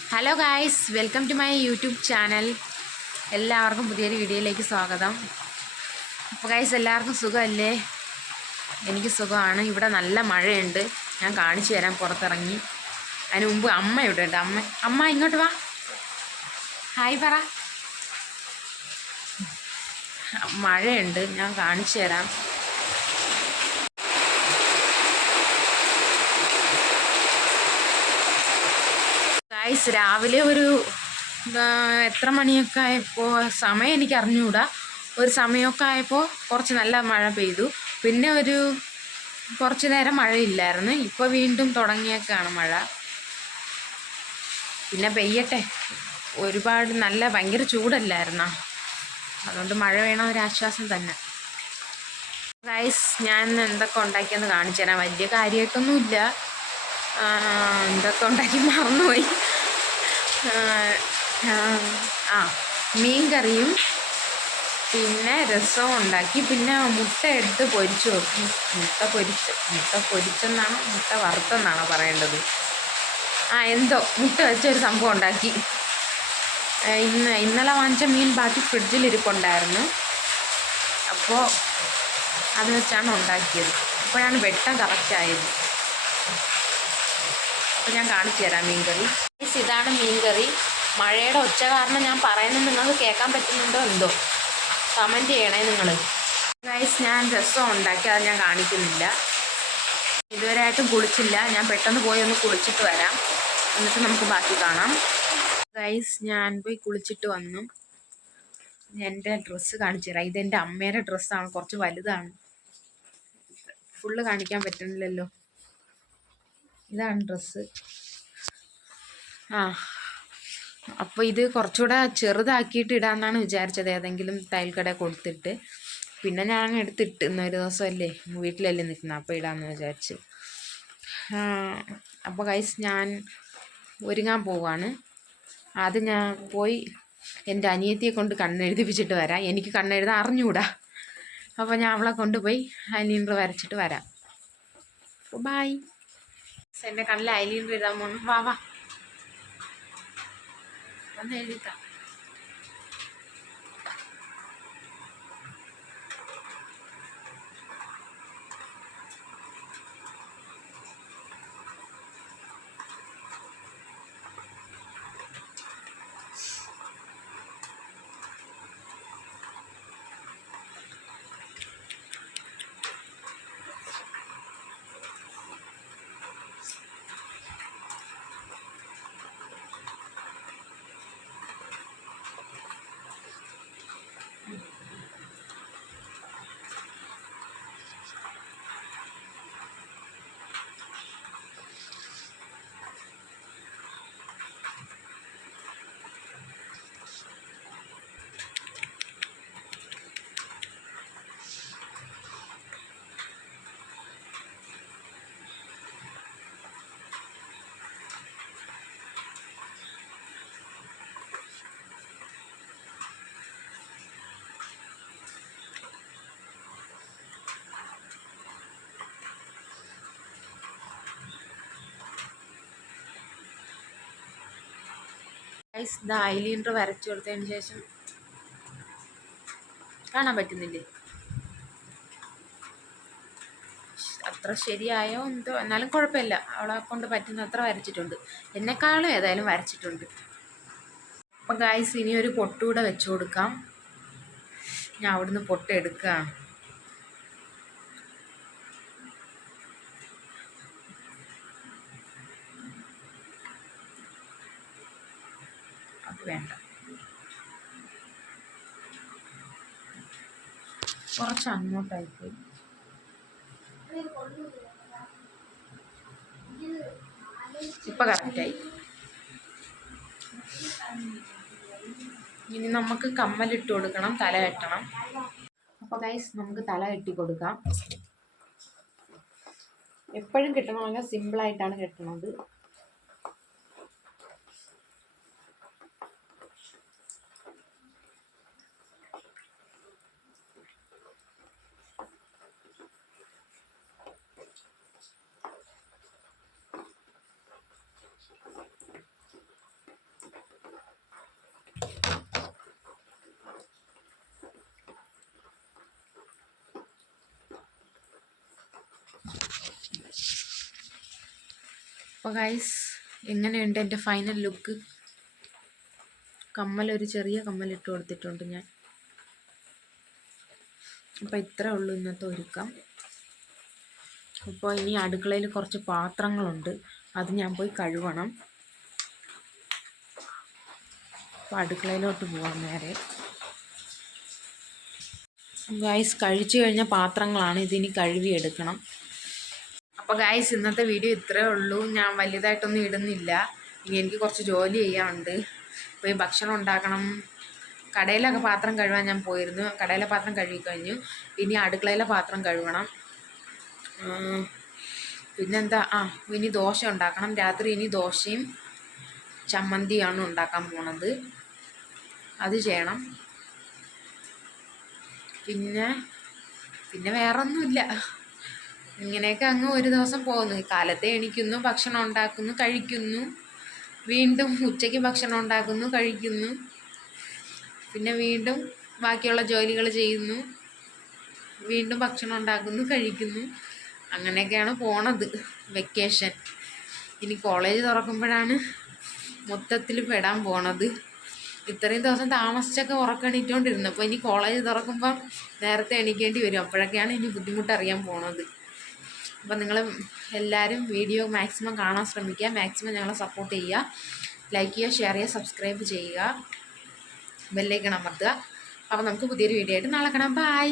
Hello guys, welcome to my YouTube channel. എല്ലാവർക്കും പുതിയൊരു വീഡിയോയിലേക്ക് സ്വാഗതം. അപ്പോൾ ഗായ്സ്, എല്ലാവർക്കും സുഖമല്ലേ? എനിക്ക് സുഖമാണ്. ഇവിടെ നല്ല മഴയുണ്ട്. ഞാൻ കാണിച്ചു തരാം പുറത്തിറങ്ങി. അതിന് മുമ്പ് അമ്മ ഇവിടെ ഉണ്ട്. അമ്മ ഇങ്ങോട്ട് വാ, ഹായ് പറ. മഴയുണ്ട്, ഞാൻ കാണിച്ചു തരാം. ഗായ്സ്, രാവിലെ ഒരു എത്ര മണിയൊക്കെ ആയപ്പോൾ സമയം എനിക്ക് അറിഞ്ഞുകൂടാ. ഒരു സമയമൊക്കെ ആയപ്പോൾ കുറച്ച് നല്ല മഴ പെയ്തു. പിന്നെ ഒരു കുറച്ച് നേരം മഴയില്ലായിരുന്നു. ഇപ്പോൾ വീണ്ടും തുടങ്ങിയേക്കാണ് മഴ. പിന്നെ പെയ്യട്ടെ. ഒരുപാട് ഭയങ്കര ചൂടല്ലായിരുന്നോ, അതുകൊണ്ട് മഴ വേണം, ഒരാശ്വാസം തന്നെ. ഗൈസ്, ഞാൻ എന്തൊക്കെ ഉണ്ടാക്കിയെന്ന് കാണിച്ചു തരാം. വലിയ കാര്യമായിട്ടൊന്നുമില്ല. എന്തൊക്കെ ഉണ്ടാക്കി മറന്നുപോയി. മീൻ കറിയും പിന്നെ രസവും ഉണ്ടാക്കി. പിന്നെ മുട്ട എടുത്ത് പൊരിച്ചു നോക്കി. മുട്ട പൊരിച്ചെന്നാണോ മുട്ട വറുത്തെന്നാണോ പറയേണ്ടത്? എന്തോ മുട്ട വെച്ചൊരു സംഭവം ഉണ്ടാക്കി. ഇന്നലെ വാങ്ങിച്ച മീൻ ബാക്കി ഫ്രിഡ്ജിലിരിപ്പുണ്ടായിരുന്നു. അപ്പോൾ അത് വെച്ചാണ് ഉണ്ടാക്കിയത്. അപ്പോഴാണ് വെട്ടം കറക്റ്റായത്. അപ്പോൾ ഞാൻ കാണിച്ചു തരാം മീൻകറി. ഇതാണ് മീൻകറി. മഴയുടെ ഒച്ച കാരണം ഞാൻ പറയുന്നത് നിങ്ങൾക്ക് കേൾക്കാൻ പറ്റുന്നുണ്ടോ എന്തോ, കമൻറ്റ് ചെയ്യണേ നിങ്ങൾ. ഗൈസ്, ഞാൻ രസം ഉണ്ടാക്കി, അത് ഞാൻ കാണിക്കുന്നില്ല. ഇതുവരെയായിട്ടും കുളിച്ചില്ല. ഞാൻ പെട്ടെന്ന് പോയി ഒന്ന് കുളിച്ചിട്ട് വരാം, എന്നിട്ട് നമുക്ക് ബാക്കി കാണാം. ഗൈസ്, ഞാൻ പോയി കുളിച്ചിട്ട് വന്നു. എൻ്റെ ഡ്രസ്സ് കാണിച്ചു തരാം. ഇതെൻ്റെ അമ്മേൻ്റെ ഡ്രസ്സാണ്, കുറച്ച് വലുതാണ്. ഫുള്ള് കാണിക്കാൻ പറ്റുന്നില്ലല്ലോ. ഇതാണ് ഡ്രസ്സ്. അപ്പോൾ ഇത് കുറച്ചുകൂടെ ചെറുതാക്കിയിട്ട് ഇടാമെന്നാണ് വിചാരിച്ചത്, ഏതെങ്കിലും തയ്യൽക്കട കൊടുത്തിട്ട്. പിന്നെ ഞാൻ എടുത്തിട്ട് ഇന്നൊരു ദിവസമല്ലേ, വീട്ടിലല്ലേ നിൽക്കുന്നത്, അപ്പോൾ ഇടാമെന്ന് വിചാരിച്ച്. അപ്പോൾ ഗൈസ്, ഞാൻ ഒരുങ്ങാൻ പോവാണ്. ആദ്യം ഞാൻ പോയി എൻ്റെ അനിയത്തിയെ കൊണ്ട് കണ്ണെഴുതിപ്പിച്ചിട്ട് വരാം. എനിക്ക് കണ്ണെഴുതാൻ അറിഞ്ഞുകൂടാ. അപ്പോൾ ഞാൻ അവളെ കൊണ്ടുപോയി ഐലൈനർ വരച്ചിട്ട് വരാം. അപ്പോൾ ബൈ. എൻ്റെ കണ്ണിൽ ഐലൈനർ എഴുതാൻ പോകണം. വാ വാ, വന്ന് എഴുതിക്കാം. ഗൈസ്, ഇത് ഐലൈനർ വരച്ചു കൊടുത്തതിന് ശേഷം കാണാൻ പറ്റുന്നില്ലേ? അത്ര ശരിയായോ എന്തോ, എന്നാലും കുഴപ്പമില്ല. അവളെ കൊണ്ട് പറ്റുന്ന അത്ര വരച്ചിട്ടുണ്ട്. എന്നെക്കാളും ഏതായാലും വരച്ചിട്ടുണ്ട്. അപ്പം ഗൈസ്, ഇനി ഒരു പൊട്ടുകൂടെ വെച്ചു കൊടുക്കാം. ഞാൻ അവിടുന്ന് പൊട്ട് എടുക്കുകയാണ്. അത് വേണ്ട, കുറച്ച് അങ്ങോട്ടായിപ്പോയി. ഇപ്പം കറക്റ്റായി. ഇനി നമുക്ക് കമ്മലിട്ട് കൊടുക്കണം, തല കെട്ടണം. അപ്പോൾ ഗൈസ്, നമുക്ക് തല കെട്ടി കൊടുക്കാം. എപ്പോഴും കെട്ടണമെങ്കിൽ സിമ്പിളായിട്ടാണ് കെട്ടണത്. അപ്പോൾ ഗൈസ് എങ്ങനെയുണ്ട് എൻ്റെ ഫൈനൽ ലുക്ക്? ഒരു ചെറിയ കമ്മലിട്ട് കൊടുത്തിട്ടുണ്ട് ഞാൻ. അപ്പോൾ ഇത്രേ ഉള്ളൂ ഇന്നത്തെ ഒരുക്കം. അപ്പോൾ ഇനി അടുക്കളയിൽ കുറച്ച് പാത്രങ്ങളുണ്ട്, അത് ഞാൻ പോയി കഴുകണം. അപ്പോൾ അടുക്കളയിലോട്ട് പോകാം നേരെ. ഗൈസ് കഴിച്ചു കഴിഞ്ഞ പാത്രങ്ങളാണ്, ഇതിനി കഴുകിയെടുക്കണം. അപ്പോൾ ഗൈസ് ഇന്നത്തെ വീഡിയോ ഇത്രയേ ഉള്ളൂ. ഞാൻ വലുതായിട്ടൊന്നും ഇടുന്നില്ല. ഇനി എനിക്ക് കുറച്ച് ജോലി ചെയ്യാനുണ്ട്. പോയി ഭക്ഷണം ഉണ്ടാക്കണം. കടയിലൊക്കെ പാത്രം കഴുകാൻ ഞാൻ പോയിരുന്നു, കടയിലെ പാത്രം കഴുകിക്കഴിഞ്ഞു. ഇനി അടുക്കളയിലെ പാത്രം കഴുകണം. പിന്നെന്താ, ഇനി ദോശ ഉണ്ടാക്കണം. രാത്രി ഇനി ദോശയും ചമ്മന്തിയാണ് ഉണ്ടാക്കാൻ പോണത്, അത് ചെയ്യണം. പിന്നെ വേറൊന്നുമില്ല. ഇങ്ങനെയൊക്കെ അങ്ങ് ഒരു ദിവസം പോകുന്നു. കാലത്തെ എണീക്കുന്നു, ഭക്ഷണം ഉണ്ടാക്കുന്നു, കഴിക്കുന്നു, വീണ്ടും ഉച്ചയ്ക്ക് ഭക്ഷണം ഉണ്ടാക്കുന്നു, കഴിക്കുന്നു, പിന്നെ വീണ്ടും ബാക്കിയുള്ള ജോലികൾ ചെയ്യുന്നു, വീണ്ടും ഭക്ഷണം ഉണ്ടാക്കുന്നു, കഴിക്കുന്നു. അങ്ങനെയൊക്കെയാണ് പോണത് വെക്കേഷൻ. ഇനി കോളേജ് തുറക്കുമ്പോഴാണ് മൊത്തത്തിൽ പെടാൻ പോണത്. ഇത്രയും ദിവസം താമസിച്ചൊക്കെ ഉറക്കം അപ്പോൾ ഇനി കോളേജ് തുറക്കുമ്പം നേരത്തെ എണീക്കേണ്ടി വരും. അപ്പോഴൊക്കെയാണ് ഇനി ബുദ്ധിമുട്ടറിയാൻ പോണത്. അപ്പോൾ നിങ്ങൾ എല്ലാവരും വീഡിയോ മാക്സിമം കാണാൻ ശ്രമിക്കുക, മാക്സിമം ഞങ്ങളെ സപ്പോർട്ട് ചെയ്യുക, ലൈക്ക് ചെയ്യുക, ഷെയർ ചെയ്യുക, സബ്സ്ക്രൈബ് ചെയ്യുക, ബെല്ലൈക്കൺ അമർത്തുക. അപ്പോൾ നമുക്ക് പുതിയൊരു വീഡിയോ ആയിട്ട് നാളെ കാണാം. ബൈ.